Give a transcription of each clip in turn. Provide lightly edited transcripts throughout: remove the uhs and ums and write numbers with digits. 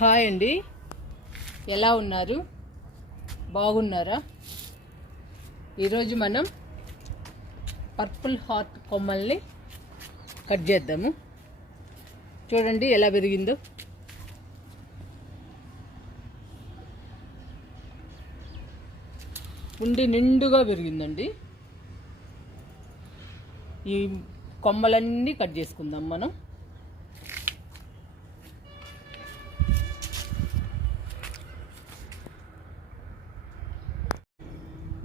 Hi అండి, ఎలా ఉన్నారు? బాగున్నారా? ఈరోజు మనం పర్పుల్ హార్ట్ కొమ్మల్ని కట్ చేద్దాము. చూడండి ఎలా పెరిగిందో. ఉండి నిండుగా పెరిగిందండి. ఈ కొమ్మలన్నీ కట్ చేసుకుందాం మనం.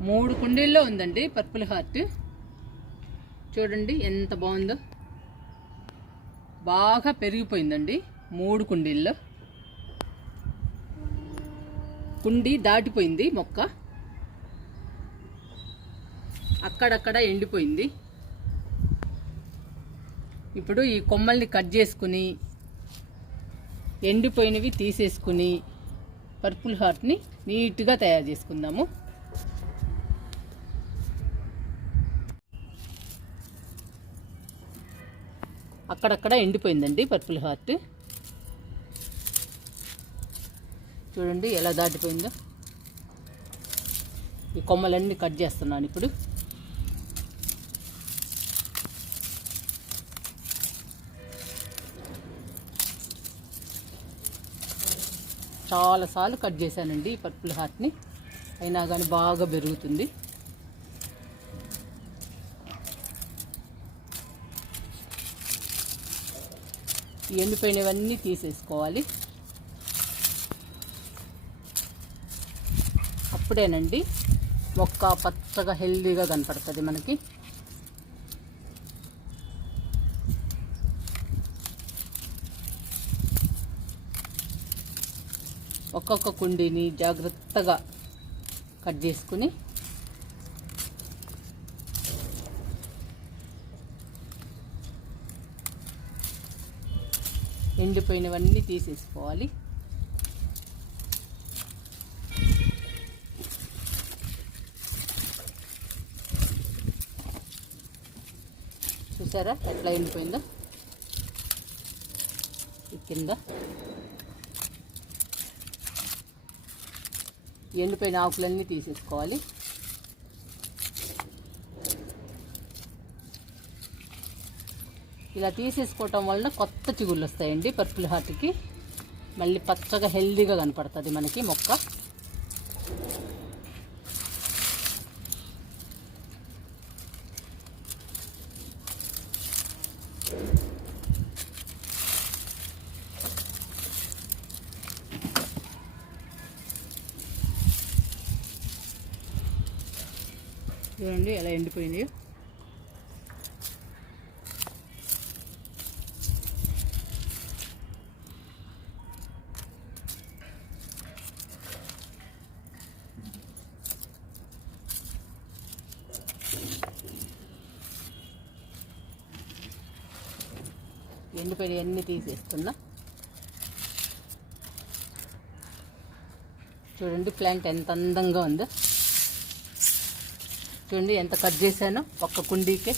మూడు కుండీల్లో ఉందండి పర్పుల్ హార్ట్. చూడండి ఎంత బాగుందో, బాగా పెరిగిపోయిందండి. 3 కుండీల్లో కుండీ దాటిపోయింది మొక్క, అక్కడక్కడ ఎండిపోయింది. ఇప్పుడు ఈ కొమ్మల్ని కట్ చేసుకుని ఎండిపోయినవి తీసేసుకుని పర్పుల్ హార్ట్ని నీట్గా తయారు చేసుకుందాము. అక్కడక్కడ ఎండిపోయిందండి పర్పుల్ హార్ట్. చూడండి ఎలా దాటిపోయిందో. ఈ కొమ్మలన్నీ కట్ చేస్తున్నాను ఇప్పుడు. చాలాసార్లు కట్ చేశానండి ఈ పర్పుల్ హార్ట్ని, అయినా కానీ బాగా పెరుగుతుంది. ఎండిపోయినవన్నీ తీసేసుకోవాలి. అప్పుడేనండి మొక్క పచ్చగా హెల్దీగా కనపడుతుంది మనకి. ఒక్కొక్క కుండీని జాగ్రత్తగా కట్ చేసుకుని ఎండిపోయినవన్నీ తీసేసుకోవాలి. చూసారా ఎట్లా ఎండిపోయిందో. ఈ కింద ఎండిపోయిన ఆకులన్నీ తీసేసుకోవాలి. ఇలా తీసేసుకోవటం వలన కొత్త చిగుళ్ళు వస్తాయండి పర్పుల్ హార్ట్కి. మళ్ళీ పచ్చగా హెల్దీగా కనపడుతుంది మనకి మొక్క. చూడండి ఎలా ఎండిపోయింది. ఎండిపోయి అన్నీ తీసేస్తున్నా. చూడండి ప్లాంట్ ఎంత అందంగా ఉందో. చూడండి ఎంత కట్ చేశానో ఒక్క కుండీకే.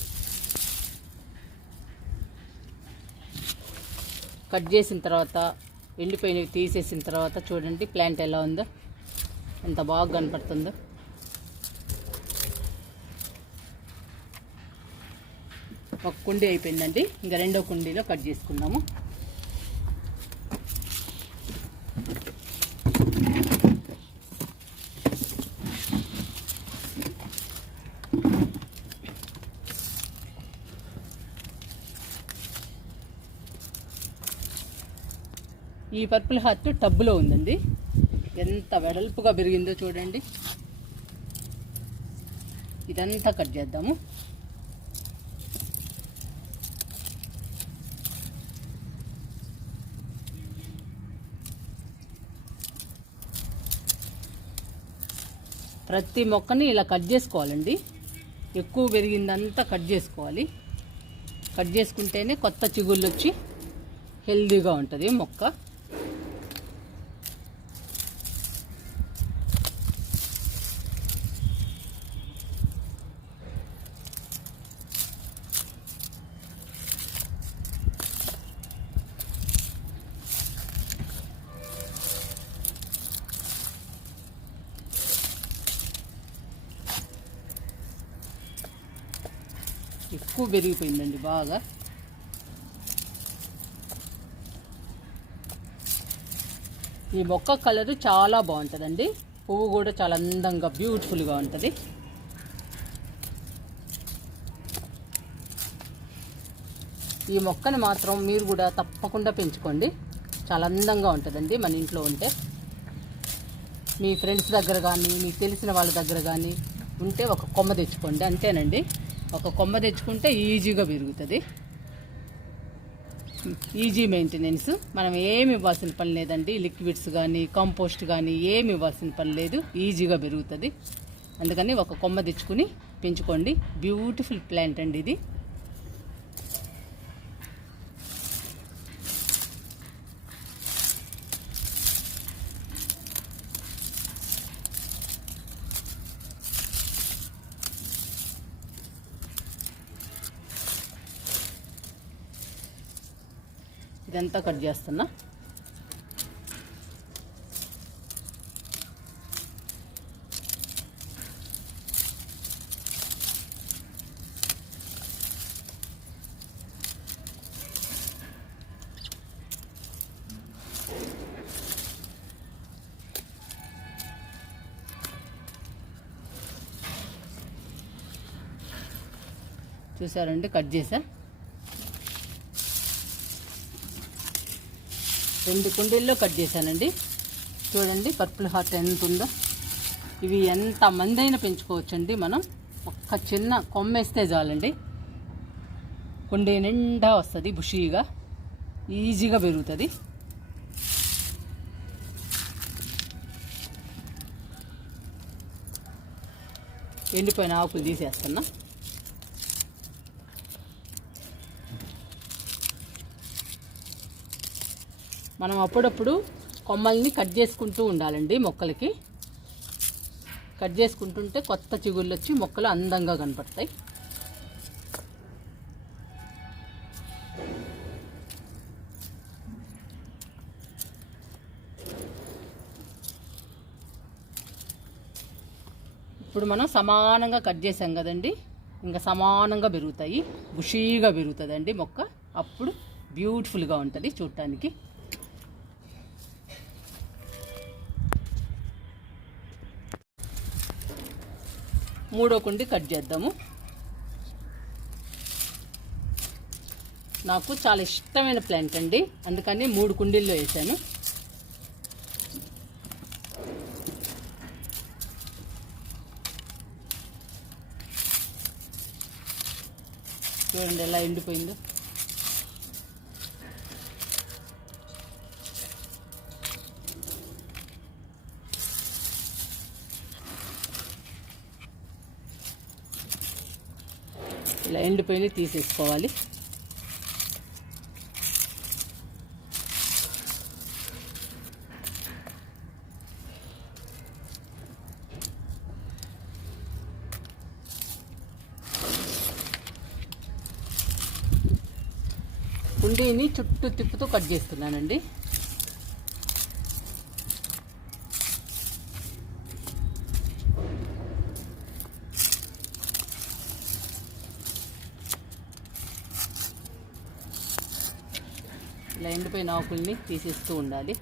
కట్ చేసిన తర్వాత ఎండిపోయినవి తీసేసిన తర్వాత చూడండి ప్లాంట్ ఎలా ఉందో, ఎంత బాగా కనపడుతుందో. ఒక కుండీ అయిపోయిందండి, ఇంకా రెండో కుండీలో కట్ చేసుకుందాము. ఈ పర్పుల్ హార్ట్ టబ్బులో ఉందండి. ఎంత వెడల్పుగా పెరిగిందో చూడండి. ఇదంతా కట్ చేద్దాము. ప్రతి మొక్కని ఇలా కట్ చేసుకోవాలండి. ఎక్కువ పెరిగిందంతా కట్ చేసుకోవాలి. కట్ చేసుకుంటేనే కొత్త చిగుళ్ళు వచ్చి హెల్దీగా ఉంటుంది మొక్క. ఎక్కువ పెరిగిపోయిందండి బాగా. ఈ మొక్క కలరు చాలా బాగుంటుందండి. పువ్వు కూడా చాలా అందంగా బ్యూటిఫుల్గా ఉంటుంది. ఈ మొక్కని మాత్రం మీరు కూడా తప్పకుండా పెంచుకోండి. చాలా అందంగా ఉంటుందండి మన ఇంట్లో ఉంటే. మీ ఫ్రెండ్స్ దగ్గర కానీ మీకు తెలిసిన వాళ్ళ దగ్గర కానీ ఉంటే ఒక కొమ్మ తెచ్చుకోండి, అంతేనండి. ఒక కొమ్మ తెచ్చుకుంటే ఈజీగా పెరుగుతుంది. Easy maintenance. మనం ఏమి ఇవ్వాల్సిన పని లేదండి. లిక్విడ్స్ కానీ కంపోస్ట్ కానీ ఏమి ఇవ్వాల్సిన పని లేదు, ఈజీగా పెరుగుతుంది. అందుకని ఒక కొమ్మ తెచ్చుకుని పెంచుకోండి. బ్యూటిఫుల్ ప్లాంట్ అండి ఇది. ఇదంతా కట్ చేస్తున్నా. చూసారండి, కట్ చేసా. 2 కుండీల్లో కట్ చేశానండి. చూడండి పర్పుల్ హార్ట్ ఎంత ఉందో. ఇవి ఎంత మంది అయినా పెంచుకోవచ్చండి. మనం ఒక్క చిన్న కొమ్మేస్తే చాలండి, కుండీ నిండా వస్తుంది. బుషీగా ఈజీగా పెరుగుతుంది. ఎండిపోయిన ఆకులు తీసేస్తున్నా. మనం అప్పుడప్పుడు కొమ్మల్ని కట్ చేసుకుంటూ ఉండాలండి. మొక్కలకి కట్ చేసుకుంటుంటే కొత్త చిగుళ్ళు వచ్చి మొక్కలు అందంగా కనపడతాయి. ఇప్పుడు మనం సమానంగా కట్ చేసాం కదండి, ఇంకా సమానంగా పెరుగుతాయి. బుషీగా పెరుగుతుందండి మొక్క. అప్పుడు బ్యూటిఫుల్గా ఉంటుంది చూడటానికి. మూడో కుండి కట్ చేద్దాము. నాకు చాలా ఇష్టమైన ప్లాంట్ అండి, అందుకని 3 కుండీల్లో వేసాను. చూడండి ఎలా ఎండిపోయిందో. ఇలా ఎండిపోయి తీసేసుకోవాలి. కుండీని చుట్టూ తిప్పుతూ కట్ చేస్తున్నానండి. ఇలా ఎండిపోయిన ఆకుల్ని తీసేస్తూ ఉండాలి.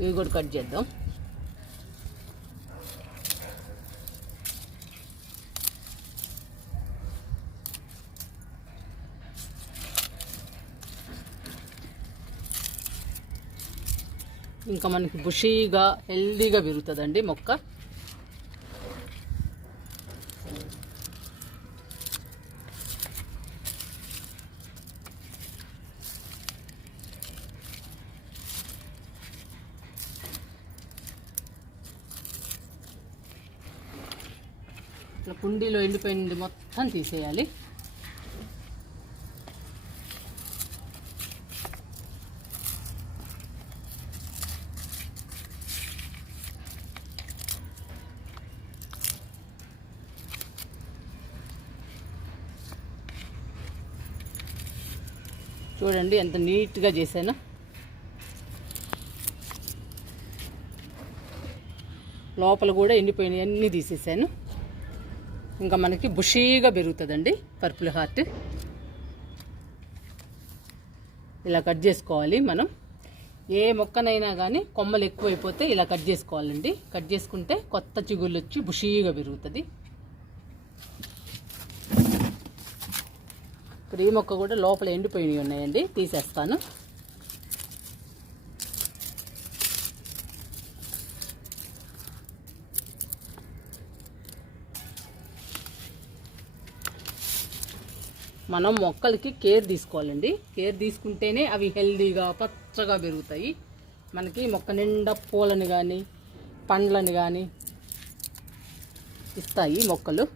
ఇవి కూడా కట్ చేద్దాం. ఇంకా మనకి బుషీగా హెల్దీగా పెరుగుతుందండి మొక్క. ఇట్లా కుండీలో ఎండిపోయింది మొత్తం తీసేయాలి. చూడండి ఎంత నీట్గా చేశాను. లోపల కూడా ఎండిపోయినవి అన్నీ తీసేసాను. ఇంకా మనకి బుషీగా పెరుగుతుందండి పర్పుల్ హార్ట్. ఇలా కట్ చేసుకోవాలి మనం. ఏ మొక్కనైనా కానీ కొమ్మలు ఎక్కువైపోతే ఇలా కట్ చేసుకోవాలండి. కట్ చేసుకుంటే కొత్త చిగుళ్ళు వచ్చి బుషీగా పెరుగుతుంది. ఇప్పుడు ఈ మొక్క కూడా లోపల ఎండిపోయినవి ఉన్నాయండి, తీసేస్తాను. మనం మొక్కలకి కేర్ తీసుకోవాలండి. కేర్ తీసుకుంటేనే అవి హెల్దీగా పచ్చగా పెరుగుతాయి. మనకి మొక్క నిండా పూలను కానీ పండ్లను కానీ ఇస్తాయి మొక్కలు.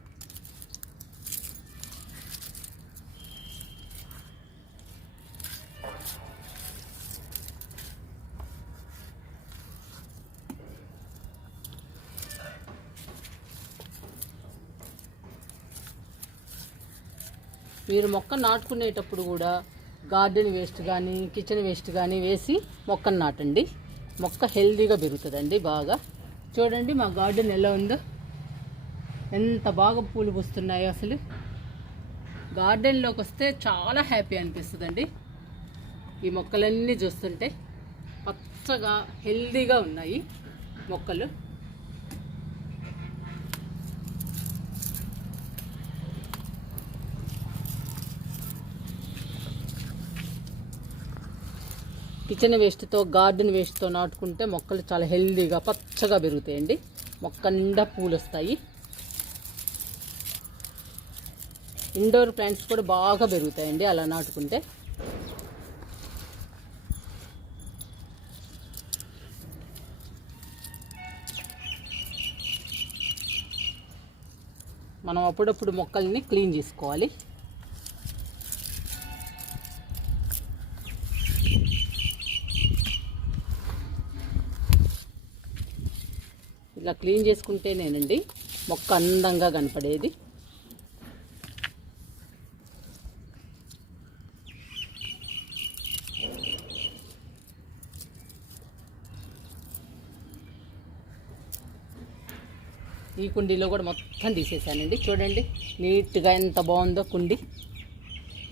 మీరు మొక్క నాటుకునేటప్పుడు కూడా గార్డెన్ వేస్ట్ కానీ కిచెన్ వేస్ట్ కానీ వేసి మొక్కను నాటండి. మొక్క హెల్దీగా పెరుగుతుందండి బాగా. చూడండి మా గార్డెన్ ఎలా ఉందో, ఎంత బాగా పూలు పూస్తున్నాయో. అసలు గార్డెన్లోకి వస్తే చాలా హ్యాపీ అనిపిస్తుందండి. ఈ మొక్కలన్నీ చూస్తుంటే పచ్చగా హెల్దీగా ఉన్నాయి మొక్కలు. కిచెన్ వేస్ట్తో గార్డెన్ వేస్ట్తో నాటుకుంటే మొక్కలు చాలా హెల్దీగా పచ్చగా పెరుగుతాయండి. మొక్క నిండా పూలు వస్తాయి. ఇండోర్ ప్లాంట్స్ కూడా బాగా పెరుగుతాయండి అలా నాటుకుంటే. మనం అప్పుడప్పుడు మొక్కల్ని క్లీన్ చేసుకోవాలి. ఇలా క్లీన్ చేసుకుంటేనేనండి మొక్క అందంగా కనపడేది. ఈ కుండీలో కూడా మొత్తం తీసేసానండి. చూడండి నీట్గా ఎంత బాగుందో కుండీ.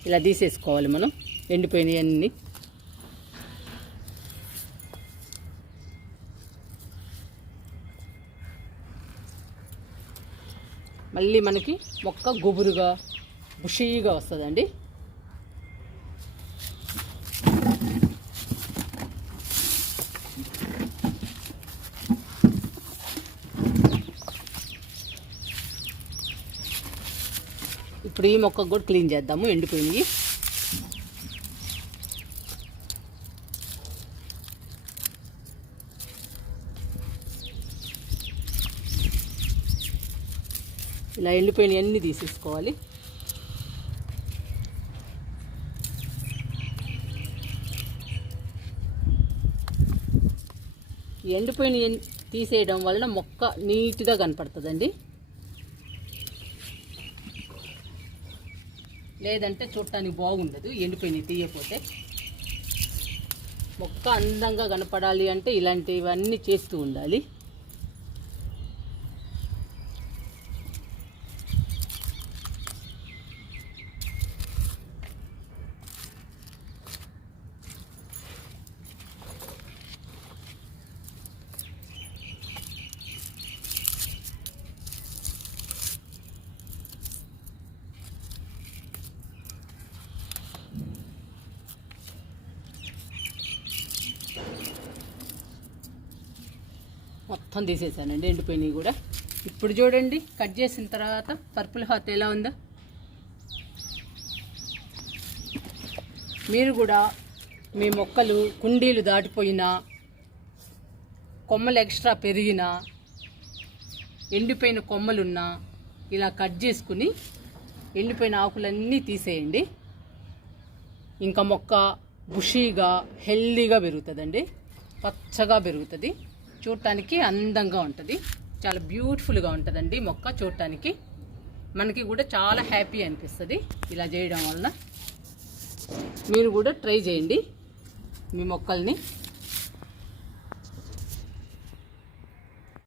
ఇలా తీసేసుకోవాలి మనం ఎండిపోయినవి అన్నీ. మళ్ళీ మనకి మొక్క గుబురుగా బుషీగా వస్తుందండి. ఇప్పుడు ఈ మొక్కకు కూడా క్లీన్ చేద్దాము ఎండిపోయినవి. ఇలా ఎండిపోయినవి అన్నీ తీసేసుకోవాలి. ఈ ఎండిపోయినవి తీసేయడం వలన మొక్క నీట్గా కనపడుతుందండి. లేదంటే చూడటానికి బాగుండదు ఎండిపోయినవి తీయకపోతే. మొక్క అందంగా కనపడాలి అంటే ఇలాంటివన్నీ చేస్తూ ఉండాలి. మొత్తం తీసేసానండి ఎండిపోయినవి కూడా. ఇప్పుడు చూడండి కట్ చేసిన తర్వాత పర్పుల్ హార్ట్ ఎలా ఉందో. మీరు కూడా మీ మొక్కలు కుండీలు దాటిపోయినా, కొమ్మలు ఎక్స్ట్రా పెరిగినా, ఎండిపోయిన కొమ్మలున్నా ఇలా కట్ చేసుకుని ఎండిపోయిన ఆకులన్నీ తీసేయండి. ఇంకా మొక్క బుషీగా హెల్దీగా పెరుగుతుందండి. పచ్చగా పెరుగుతుంది. చూడటానికి అందంగా ఉంటుంది. చాలా బ్యూటిఫుల్గా ఉంటుందండి మొక్క చూడటానికి. మనకి కూడా చాలా హ్యాపీ అనిపిస్తుంది ఇలా చేయడం వలన. మీరు కూడా ట్రై చేయండి మీ మొక్కల్ని.